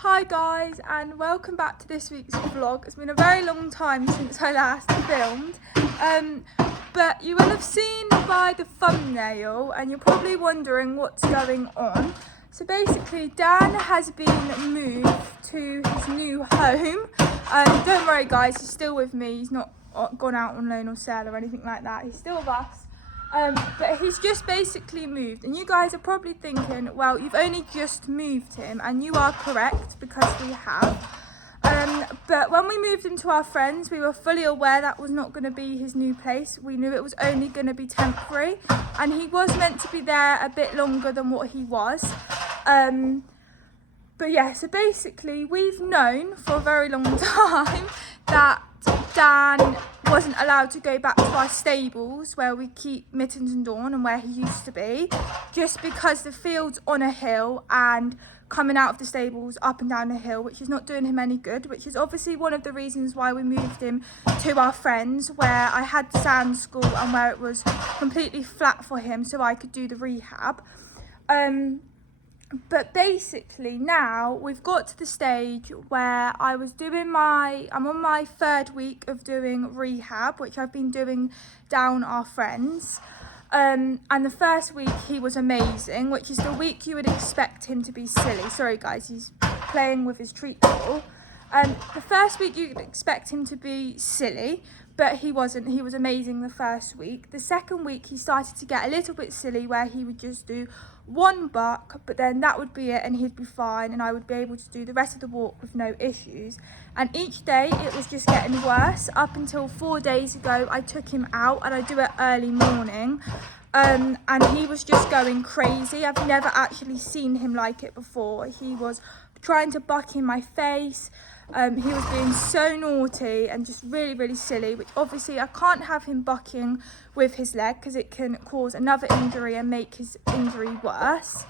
Hi guys, and welcome back to this week's vlog. It's been a very long time since I last filmed, but you will have seen by the thumbnail and you're probably wondering what's going on. So basically Dan has been moved to his new home. Don't worry guys, he's still with me. He's not gone out on loan or sale or anything like that. He's still with us. But he's just basically moved, and you guys are probably thinking, well, you've only just moved him, and you are correct because we have. But when we moved him to our friends, we were fully aware that was not going to be his new place. We knew it was only going to be temporary, and he was meant to be there a bit longer than what he was. But yeah, so basically we've known for a very long time that Dan wasn't allowed to go back to our stables where we keep Mittens and Dawn and where he used to be, just because the field's on a hill and coming out of the stables up and down the hill, which is not doing him any good, which is obviously one of the reasons why we moved him to our friends where I had sand school and where it was completely flat for him so I could do the rehab. But basically now we've got to the stage where I'm on my third week of doing rehab, which I've been doing down our friends. And the first week he was amazing, which is the week you would expect him to be silly. Sorry guys, he's playing with his treat ball. The first week you'd expect him to be silly, but he wasn't. He was amazing the first week. The second week he started to get a little bit silly where he would just do one buck, but then that would be it and he'd be fine and I would be able to do the rest of the walk with no issues. And each day it was just getting worse up until 4 days ago. I took him out and I do it early morning. And he was just going crazy. I've never actually seen him like it before. He was trying to buck in my face. He was being so naughty and just really silly, which obviously I can't have him bucking with his leg because it can cause another injury and make his injury worse.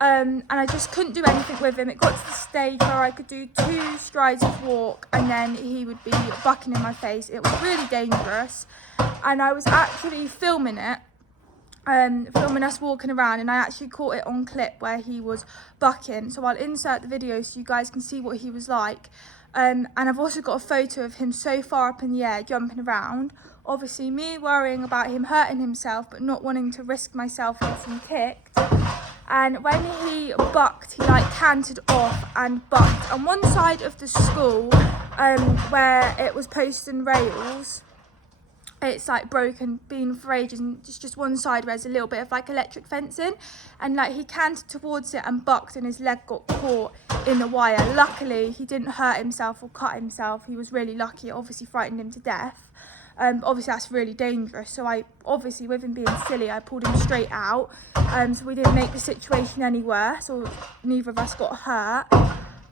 And I just couldn't do anything with him. It got to the stage where I could do 2 strides of walk and then he would be bucking in my face. It was really dangerous, and I was actually filming it. Filming us walking around, and I actually caught it on clip where he was bucking, so I'll insert the video so you guys can see what he was like. And I've also got a photo of him so far up in the air jumping around, obviously me worrying about him hurting himself but not wanting to risk myself getting kicked. And when he bucked, he like cantered off and bucked on one side of the school where it was posts and rails. It's like broken, been for ages, and just one side where there's a little bit of like electric fencing, and like he cantered towards it and bucked and his leg got caught in the wire. Luckily he didn't hurt himself or cut himself. He was really lucky. It obviously frightened him to death. Obviously that's really dangerous, so I obviously, with him being silly, I pulled him straight out, so we didn't make the situation any worse or neither of us got hurt.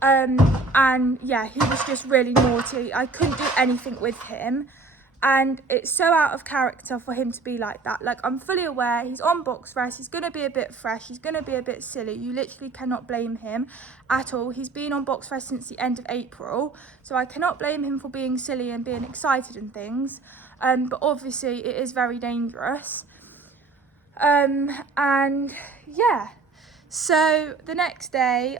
And yeah, he was just really naughty. I couldn't do anything with him. And it's so out of character for him to be like that. Like, I'm fully aware he's on box rest. He's going to be a bit fresh. He's going to be a bit silly. You literally cannot blame him at all. He's been on box rest since the end of April. So I cannot blame him for being silly and being excited and things. But obviously it is very dangerous. And yeah. So the next day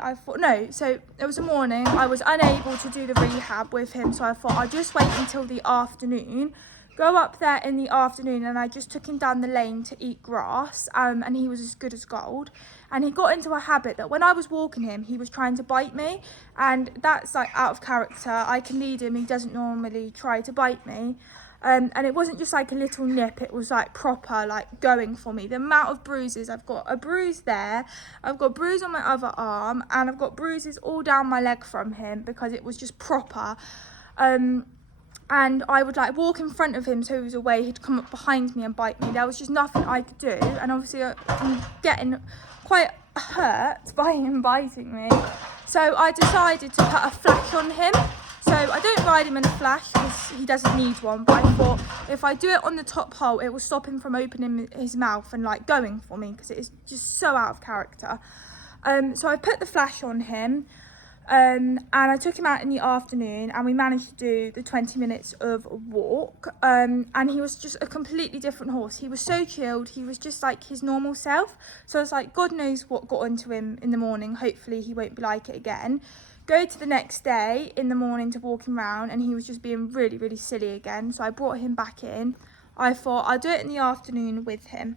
so it was a morning, I was unable to do the rehab with him, so I thought I'll just wait until the afternoon, go up there in the afternoon, and I just took him down the lane to eat grass, and he was as good as gold. And he got into a habit that when I was walking him, he was trying to bite me, and that's like out of character. I can lead him, he doesn't normally try to bite me. And it wasn't just like a little nip, it was like proper, like going for me. The amount of bruises, I've got a bruise there, I've got a bruise on my other arm, and I've got bruises all down my leg from him because it was just proper. And I would like walk in front of him so he was away, he'd come up behind me and bite me. There was just nothing I could do, and obviously I'm getting quite hurt by him biting me. So I decided to put a flash on him. So I don't ride him in a flash because he doesn't need one, but I thought if I do it on the top hole, it will stop him from opening his mouth and like going for me because it is just so out of character. So I put the flash on him, and I took him out in the afternoon, and we managed to do the 20 minutes of walk, and he was just a completely different horse. He was so chilled. He was just like his normal self. So I was like, God knows what got onto him in the morning. Hopefully he won't be like it again. Go to the next day in the morning to walk him around, and he was just being really, really silly again. So I brought him back in. I thought I'll do it in the afternoon with him.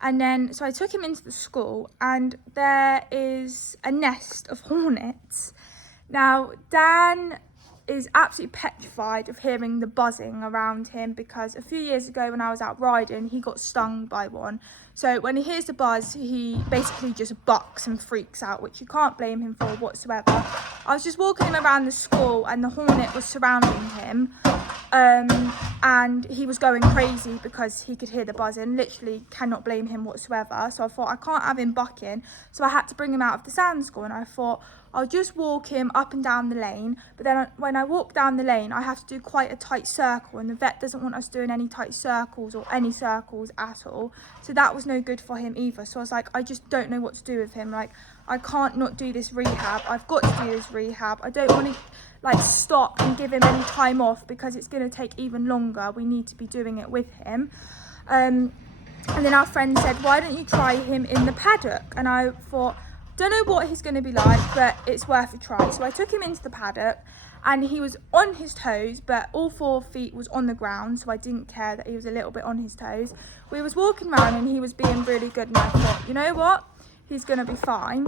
And then, so I took him into the school, and there is a nest of hornets. Now, Dan is absolutely petrified of hearing the buzzing around him, because a few years ago when I was out riding, he got stung by one. So when he hears the buzz, he basically just bucks and freaks out, which you can't blame him for whatsoever. I was just walking him around the school, and the hornet was surrounding him, and he was going crazy because he could hear the buzzing. Literally cannot blame him whatsoever. So I thought, I can't have him bucking, so I had to bring him out of the sand school, and I thought I'll just walk him up and down the lane. But then when I walk down the lane, I have to do quite a tight circle, and the vet doesn't want us doing any tight circles or any circles at all. So that was no good for him either. So I was like, I just don't know what to do with him. Like, I can't not do this rehab. I've got to do this rehab. I don't want to like stop and give him any time off, because it's going to take even longer. We need to be doing it with him. And then our friend said, why don't you try him in the paddock? And I thought, don't know what he's going to be like, but it's worth a try. So I took him into the paddock, and he was on his toes, but all 4 feet was on the ground, so I didn't care that he was a little bit on his toes. We was walking around, and he was being really good, and I thought, you know what, he's going to be fine.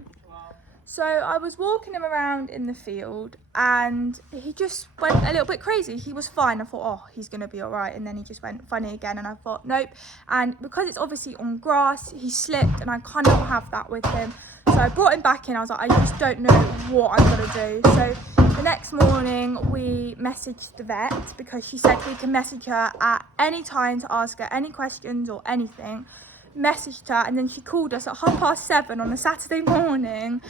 So I was walking him around in the field, and he just went a little bit crazy. He was fine. I thought, oh, he's going to be all right. And then he just went funny again, and I thought, nope. And because it's obviously on grass, he slipped, and I cannot have that with him. So I brought him back in. I was like, I just don't know what I'm going to do. So the next morning, we messaged the vet, because she said we can message her at any time to ask her any questions or anything. Messaged her, and then she called us at 7:30 on a Saturday morning.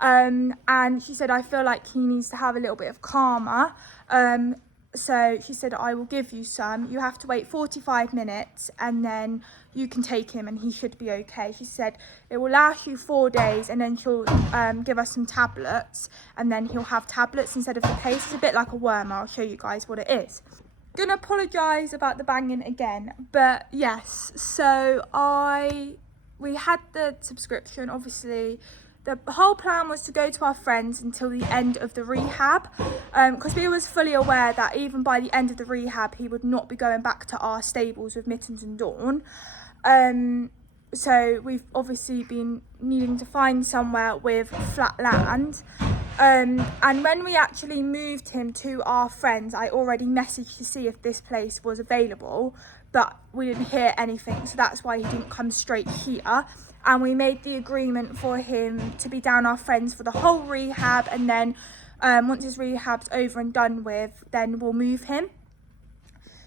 And she said, I feel like he needs to have a little bit of calmer. So she said, I will give you some. You have to wait 45 minutes, and then you can take him, and he should be okay. She said it will last you 4 days, and then she'll give us some tablets, and then he'll have tablets instead of the paste. It's a bit like a worm. I'll show you guys what it is. Gonna apologise about the banging again, but yes, so we had the subscription. Obviously the whole plan was to go to our friends until the end of the rehab, because we was fully aware that even by the end of the rehab he would not be going back to our stables with Mittens and Dawn. So we've obviously been needing to find somewhere with flat land. And when we actually moved him to our friends, I already messaged to see if this place was available, but we didn't hear anything, so that's why he didn't come straight here. And we made the agreement for him to be down our friends for the whole rehab, and then once his rehab's over and done with, then we'll move him.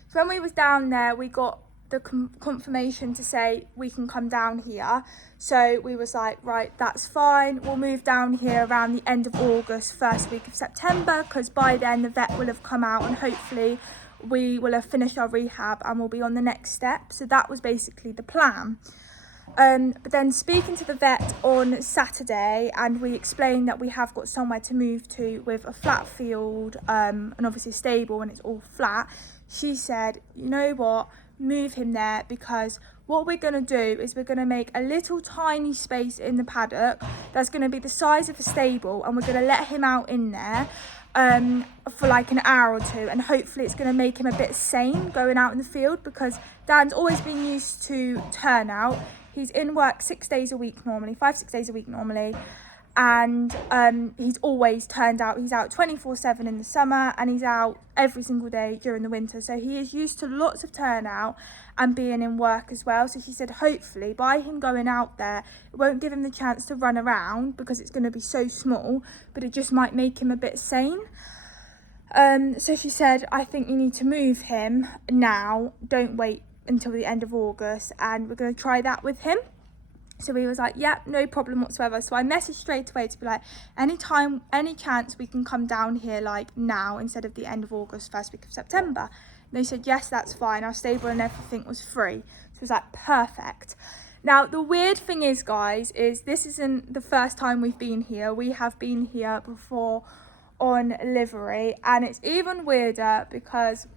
So when we was down there, we got the confirmation to say we can come down here. So we was like, right, that's fine. We'll move down here around the end of August, first week of September, because by then the vet will have come out, and hopefully we will have finished our rehab and we'll be on the next step. So that was basically the plan. But then speaking to the vet on Saturday, and we explained that we have got somewhere to move to with a flat field, and obviously a stable, and it's all flat. She said, you know what, move him there, because what we're going to do is we're going to make a little tiny space in the paddock that's going to be the size of a stable, and we're going to let him out in there for like an hour or two, and hopefully it's going to make him a bit sane going out in the field, because Dan's always been used to turnout. He's in work 6 days a week normally, 5-6 days a week normally, and he's always turned out. He's out 24/7 in the summer, and he's out every single day during the winter, so he is used to lots of turnout and being in work as well. So she said hopefully by him going out there, it won't give him the chance to run around because it's going to be so small, but it just might make him a bit sane. So she said, I think you need to move him now, don't wait until the end of August, and we're going to try that with him. So we was like, yeah, no problem whatsoever. So I messaged straight away to be like, anytime, any chance we can come down here like now instead of the end of August, first week of September. And they said, yes, that's fine. Our stable and everything was free. So it was like, perfect. Now, the weird thing is, guys, is this isn't the first time we've been here. We have been here before on livery, and it's even weirder because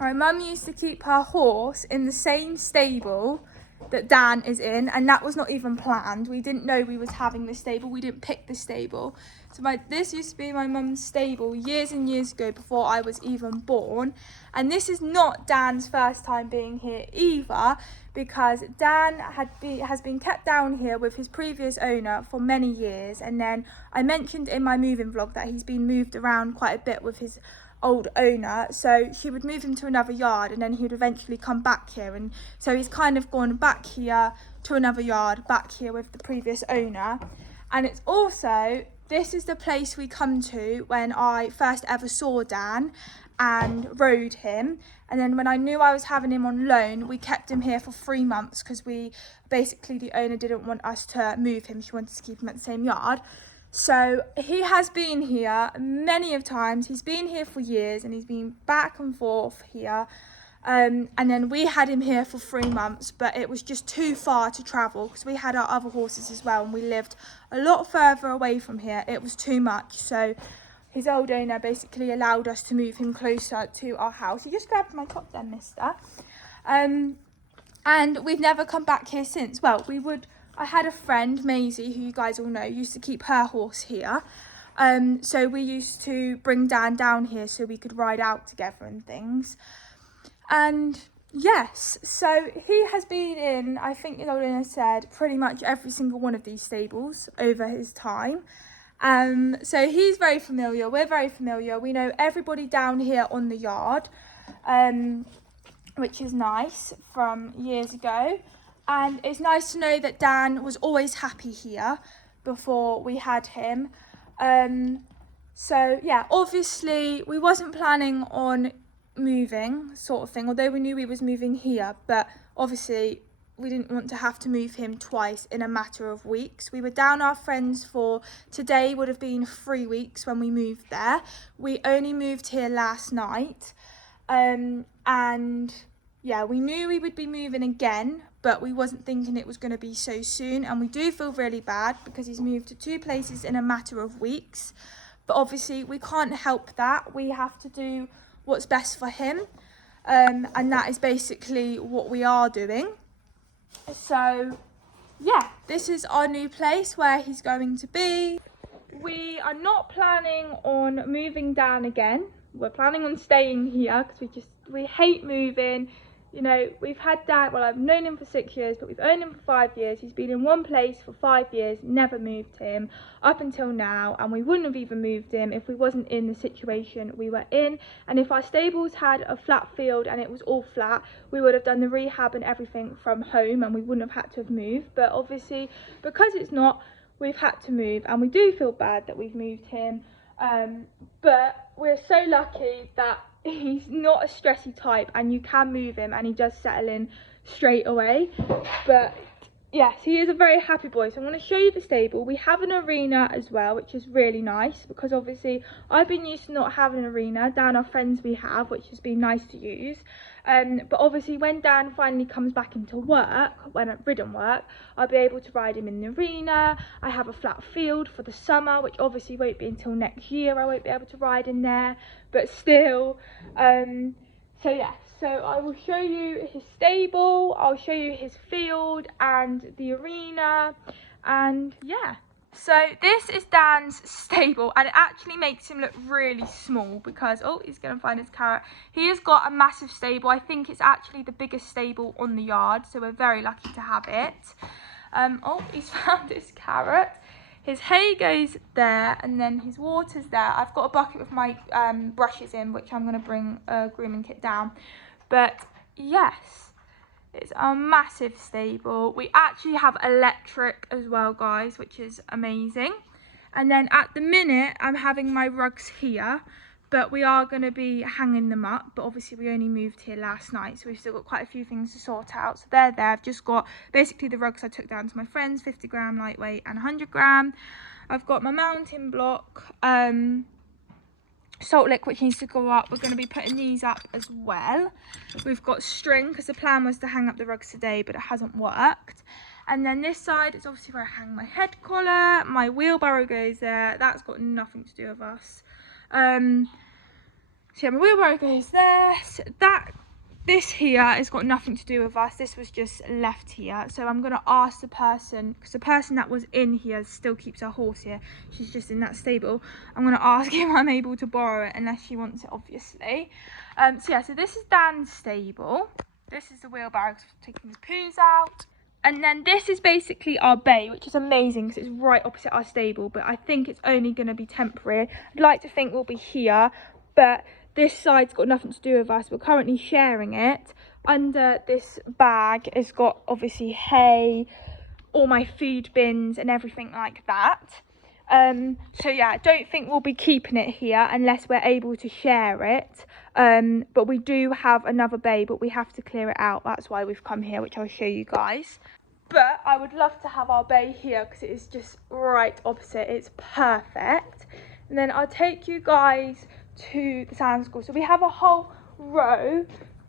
my mum used to keep her horse in the same stable that Dan is in, and that was not even planned. We didn't know we was having this stable. We didn't pick the stable. So this used to be my mum's stable years and years ago, before I was even born. And this is not Dan's first time being here either, because Dan has been kept down here with his previous owner for many years. And then I mentioned in my moving vlog that he's been moved around quite a bit with his old owner, so she would move him to another yard and then he would eventually come back here, and so he's kind of gone back here to another yard, back here with the previous owner. And it's also, this is the place we come to when I first ever saw Dan and rode him. And then when I knew I was having him on loan, we kept him here for 3 months, because the owner didn't want us to move him. She wanted to keep him at the same yard. So he has been here many of times. He's been here for years, and he's been back and forth here. And then we had him here for 3 months, but it was just too far to travel, because we had our other horses as well, and we lived a lot further away from here. It was too much. So his old owner basically allowed us to move him closer to our house. You just grabbed my top then, mister. And we've never come back here since. Well, I had a friend, Maisie, who you guys all know, used to keep her horse here. So we used to bring Dan down here so we could ride out together and things. And yes, so he has been in, I think his old owner said, pretty much every single one of these stables over his time. So he's very familiar, we're very familiar. We know everybody down here on the yard, which is nice, from years ago. And it's nice to know that Dan was always happy here before we had him. So yeah, obviously we wasn't planning on moving, sort of thing, although we knew we was moving here, but obviously we didn't want to have to move him twice in a matter of weeks. We were down our friends for, today would have been 3 weeks when we moved there. We only moved here last night. And yeah, we knew we would be moving again, but we wasn't thinking it was going to be so soon. And we do feel really bad, because he's moved to 2 places in a matter of weeks. But obviously we can't help that. We have to do what's best for him. And that is basically what we are doing. So yeah, this is our new place where he's going to be. We are not planning on moving down again. We're planning on staying here, because we hate moving. You know, we've had Dan, well, I've known him for 6 years, but we've owned him for 5 years. He's been in one place for 5 years, never moved him up until now. And we wouldn't have even moved him if we wasn't in the situation we were in. And if our stables had a flat field and it was all flat, we would have done the rehab and everything from home, and we wouldn't have had to have moved. But obviously, because it's not, we've had to move, and we do feel bad that we've moved him. But we're so lucky that he's not a stressy type, and you can move him and he does settle in straight away. But yes, he is a very happy boy. So I'm going to show you the stable. We have an arena as well, which is really nice, because obviously I've been used to not having an arena. Dan, our friends, we have, which has been nice to use. But obviously when Dan finally comes back into work, when at ridden work, I'll be able to ride him in the arena. I have a flat field for the summer, which obviously won't be until next year. I won't be able to ride in there, but still. So yeah, so I will show you his stable, I'll show you his field and the arena, and yeah. So this is Dan's stable, and it actually makes him look really small, because, oh, he's going to find his carrot. He has got a massive stable. I think it's actually the biggest stable on the yard, so we're very lucky to have it. Oh, he's found his carrot. His hay goes there, and then his water's there. I've got a bucket with my brushes in, which I'm going to bring a grooming kit down. But yes, it's a massive stable. We actually have electric as well, guys, which is amazing. And then at the minute, I'm having my rugs here, but we are going to be hanging them up. But obviously, we only moved here last night, so we've still got quite a few things to sort out. So they're there. I've just got basically the rugs I took down to my friends, 50 gram lightweight and 100 gram. I've got my mountain block, salt lick, which needs to go up. We're going to be putting these up as well. We've got string, because the plan was to hang up the rugs today, but it hasn't worked. And then this side is obviously where I hang my head collar. My wheelbarrow goes there. That's got nothing to do with us. So yeah, my wheelbarrow goes there. So that this here has got nothing to do with us. This was just left here. So I'm going to ask the person, because the person that was in here still keeps her horse here. She's just in that stable. I'm going to ask if I'm able to borrow it, unless she wants it, obviously. So yeah, so this is Dan's stable. This is the wheelbarrow for taking the poos out. And then this is basically our bay, which is amazing because it's right opposite our stable. But I think it's only going to be temporary. I'd like to think we'll be here, but this side's got nothing to do with us. We're currently sharing it. Under this bag has got obviously hay, all my food bins and everything like that. So yeah, I don't think we'll be keeping it here unless we're able to share it. But we do have another bay, but we have to clear it out. That's why we've come here, which I'll show you guys. But I would love to have our bay here because it is just right opposite. It's perfect. And then I'll take you guys to the sand school. So we have a whole row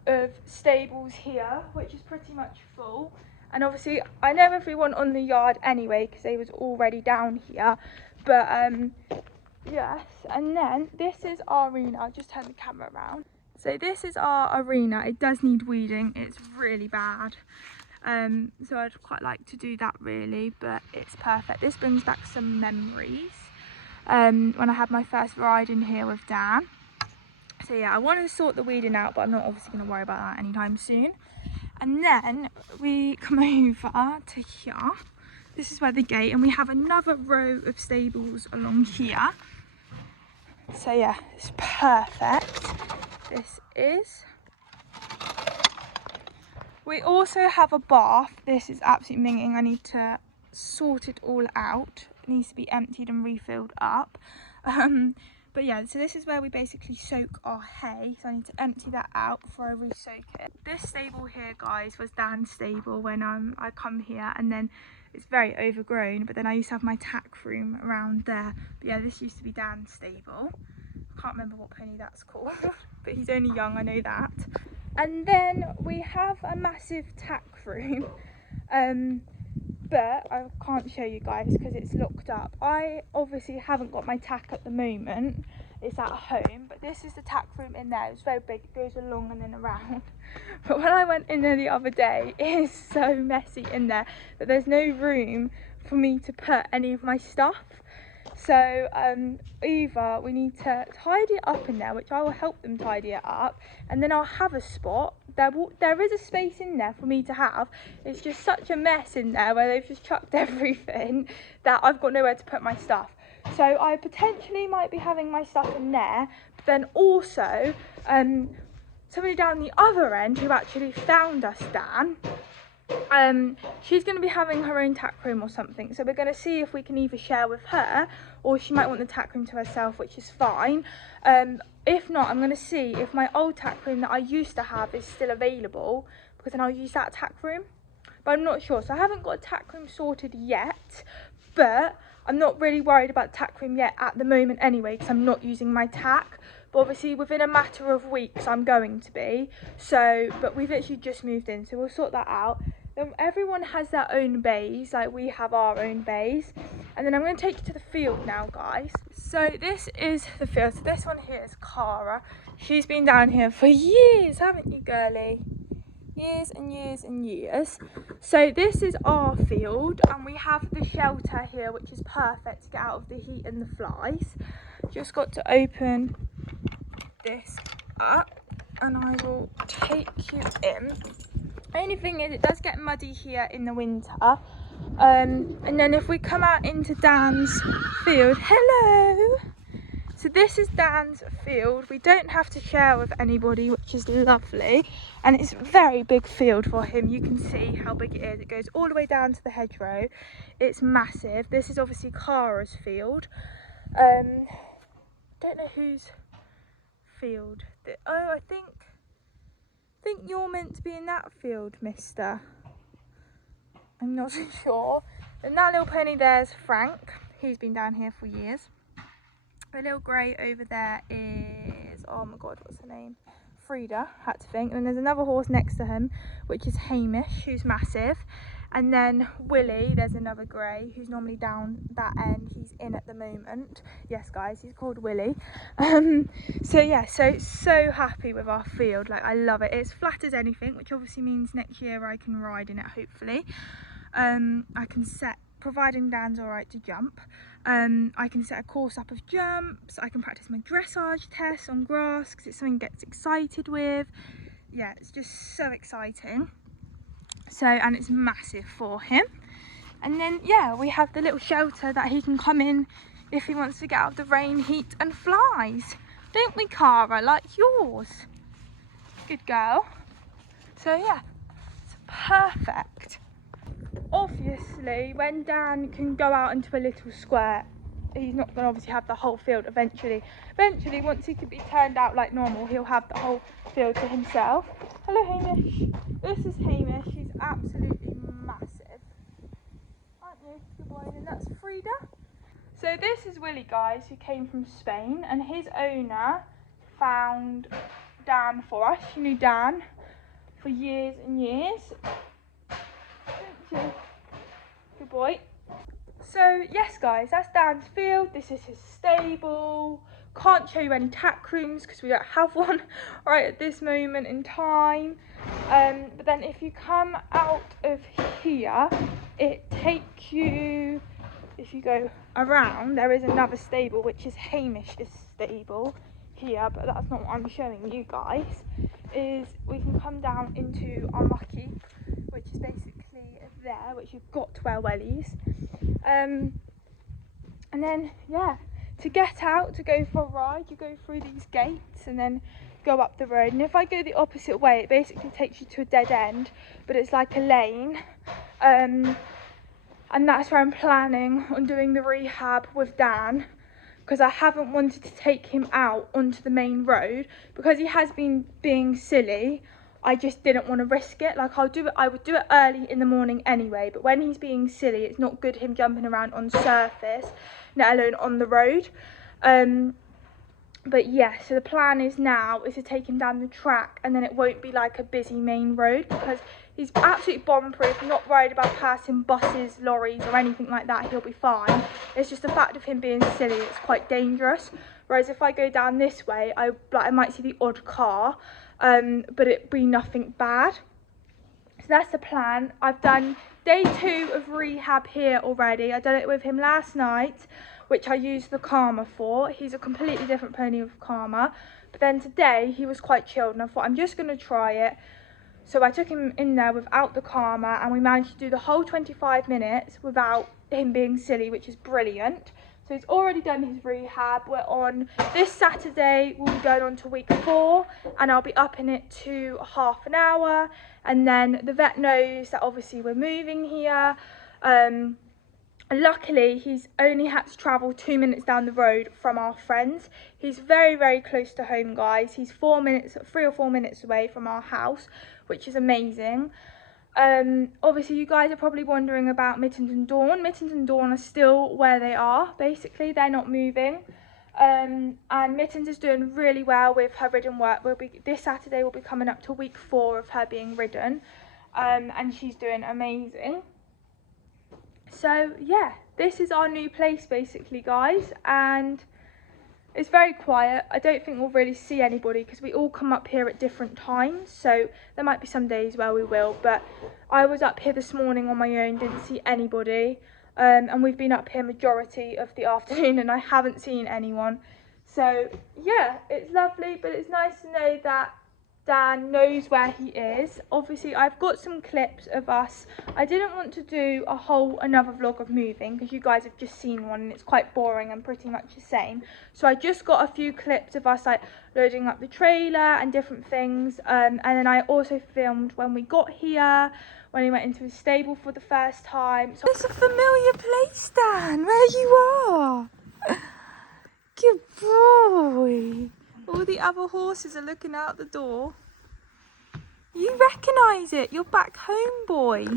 of stables here, which is pretty much full. And obviously I know everyone on the yard anyway because they was already down here. But yes, and then this is our arena. I'll just turn the camera around. So this is our arena. It does need weeding. It's really bad. So I'd quite like to do that really, but it's perfect. This brings back some memories. When I had my first ride in here with Dan. So yeah, I want to sort the weeding out, but I'm not obviously going to worry about that anytime soon. And then we come over to here. This is where the gate, and we have another row of stables along here. So yeah, it's perfect. This is. We also have a bath. This is absolutely minging. I need to sort it all out. It needs to be emptied and refilled up. But yeah, so this is where we basically soak our hay. So I need to empty that out before I re-soak it. This stable here, guys, was Dan's stable when I come here, and then it's very overgrown. But then I used to have my tack room around there. But yeah, this used to be Dan's stable. I can't remember what pony that's called, but he's only young, I know that. And then we have a massive tack room. But I can't show you guys because it's locked up. I obviously haven't got my tack at the moment. It's at home, but this is the tack room in there. It's very big. It goes along and then around. But when I went in there the other day, it is so messy in there that there's no room for me to put any of my stuff. So either we need to tidy it up in there, which I will help them tidy it up, and then I'll have a spot. There is a space in there for me to have. It's just such a mess in there where they've just chucked everything that I've got nowhere to put my stuff. So I potentially might be having my stuff in there, but then also somebody down the other end who actually found us, Dan, she's going to be having her own tack room or something, so we're going to see if we can either share with her, or she might want the tack room to herself, which is fine. If not, I'm going to see if my old tack room that I used to have is still available, because then I'll use that tack room, but I'm not sure. So I haven't got a tack room sorted yet, but I'm not really worried about the tack room yet at the moment anyway, because I'm not using my tack. But obviously within a matter of weeks I'm going to be. So, but we've literally just moved in, so we'll sort that out. Then everyone has their own bays, like we have our own bays. And then I'm going to take you to the field now, guys. So this is the field. So this one here is Cara. She's been down here for years, haven't you, girlie? Years and years and years. So this is our field, and we have the shelter here, which is perfect to get out of the heat and the flies. Just got to open this up, and I will take you in. Only thing is, it does get muddy here in the winter. And then if we come out into Dan's field, hello. So this is Dan's field. We don't have to share with anybody, which is lovely. And it's a very big field for him. You can see how big it is. It goes all the way down to the hedgerow. It's massive. This is obviously Cara's field. Don't know whose field. Oh, I think you're meant to be in that field, mister. I'm not so sure. And that little pony there's Frank. He's been down here for years. The little grey over there is, oh my god, what's her name? Frida, had to think. And then there's another horse next to him, which is Hamish, who's massive. And then Willie, there's another grey who's normally down that end. He's in at the moment. Yes, guys, he's called Willie. So yeah, so happy with our field. Like, I love it. It's flat as anything, which obviously means next year I can ride in it, hopefully. I can set, providing Dan's all right to jump, I can set a course up of jumps. I can practice my dressage tests on grass because it's something he gets excited with. Yeah, it's just so exciting. So, and it's massive for him. And then yeah, we have the little shelter that he can come in if he wants to get out of the rain, heat and flies, don't we, Cara? Like yours. Good girl. So yeah, it's perfect. Obviously when Dan can go out into a little square, he's not going to obviously have the whole field eventually. Once he can be turned out like normal, he'll have the whole field to himself. Hello, Hamish. This is Hamish. He's absolutely massive, aren't you? Good boy. And that's Frida. So this is Willie, guys, who came from Spain, and his owner found Dan for us. She knew Dan for years and years. Didn't you? Good boy. So yes, guys, that's Dan's field. This is his stable. Can't show you any tack rooms because we don't have one right at this moment in time. But then if you come out of here, it takes you, if you go around, there is another stable, which is Hamish's stable here, but that's not what I'm showing you guys. Is we can come down into our mucky, which is basically there, which you've got to wear wellies. And then yeah, to get out, to go for a ride, you go through these gates and then go up the road. And if I go the opposite way, it basically takes you to a dead end, but it's like a lane. And that's where I'm planning on doing the rehab with Dan, because I haven't wanted to take him out onto the main road because he has been being silly. I just didn't want to risk it. Like, I would do it early in the morning anyway, but when he's being silly, it's not good him jumping around on surface, let alone on the road. But yeah, so the plan is now is to take him down the track, and then it won't be like a busy main road because he's absolutely bomb-proof, not worried about passing buses, lorries or anything like that. He'll be fine. It's just the fact of him being silly, it's quite dangerous. Whereas if I go down this way, I might see the odd car, but it'd be nothing bad. So that's the plan. I've done day 2 of rehab here already. I done it with him last night, which I used the Karma for. He's a completely different pony with Karma. But then today he was quite chilled and I thought I'm just going to try it. So I took him in there without the Karma and we managed to do the whole 25 minutes without him being silly, which is brilliant. So he's already done his rehab. We're on this Saturday, we'll be going on to week 4 and I'll be up in it to half an hour. And then the vet knows that obviously we're moving here. Luckily, he's only had to travel 2 minutes down the road from our friends. He's very, very close to home, guys. He's 3 or 4 minutes away from our house, which is amazing. Obviously, you guys are probably wondering about Mittens and Dawn. Mittens and Dawn are still where they are. Basically, they're not moving. And Mittens is doing really well with her ridden work. This Saturday we'll be coming up to week 4 of her being ridden. And she's doing amazing. So yeah, this is our new place basically, guys, and it's very quiet. I don't think we'll really see anybody because we all come up here at different times, so there might be some days where we will, but I was up here this morning on my own, didn't see anybody, and we've been up here majority of the afternoon and I haven't seen anyone. So yeah, it's lovely, but it's nice to know that Dan knows where he is. Obviously, I've got some clips of us. I didn't want to do another vlog of moving because you guys have just seen one and it's quite boring and pretty much the same. So I just got a few clips of us like loading up the trailer and different things. And then I also filmed when we got here, when we went into the stable for the first time. So it's a familiar place, Dan, where you are. Good boy. All the other horses are looking out the door. You recognise it. You're back home, boy.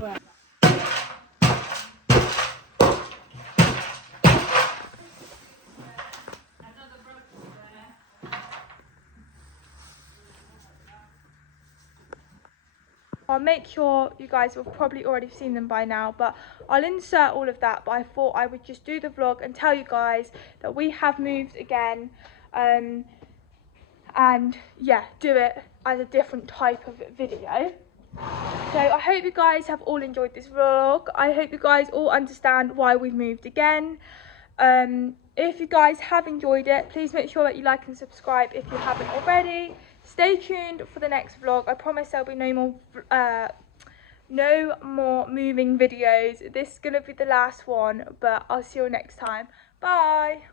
What? I'll make sure you guys have probably already seen them by now, but I'll insert all of that. But I thought I would just do the vlog and tell you guys that we have moved again, and yeah, do it as a different type of video. So I hope you guys have all enjoyed this vlog. I hope you guys all understand why we've moved again. If you guys have enjoyed it, please make sure that you like and subscribe if you haven't already. Stay tuned for the next vlog. I promise there'll be no more moving videos. This is going to be the last one, but I'll see you next time. Bye.